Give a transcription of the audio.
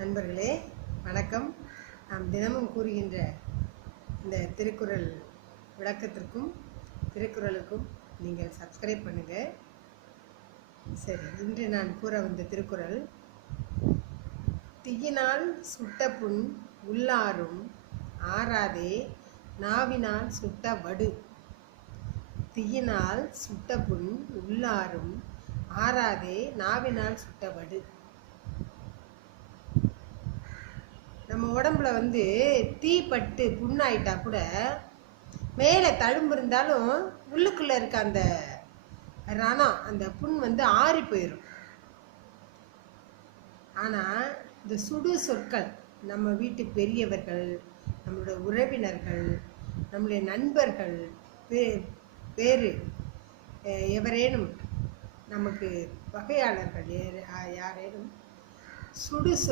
நண்பர்களே வணக்கம். நாம் தினமும் கூறுகின்ற இந்த திருக்குறள் விளக்கத்திற்கும் திருக்குறளுக்கும் நீங்கள் சப்ஸ்கிரைப் பண்ணுங்கள். சரி, இன்று நான் கூற வந்த திருக்குறள், தீயினால் சுட்ட புண் உள்ளாரும் ஆறாதே நாவினால் சுட்ட வடு. தீயினால் சுட்ட புண் உள்ளாரும் ஆறாதே நாவினால் சுட்ட வடு. நம்ம உடம்புல தீ பட்டு புண்ணாயிட்டா கூட மேலே தழும்பு இருந்தாலும் உள்ளுக்குள்ளே இருக்க அந்த ரணம், அந்த புண் ஆறி போயிடும். ஆனால் இந்த சுடு சொற்கள், நம்ம வீட்டு பெரியவர்கள், நம்மளுடைய உறவினர்கள், நம்முடைய நண்பர்கள், வேறு எவரேனும் நமக்கு வகையாளர்கள் யாரேனும் சுடு சொல்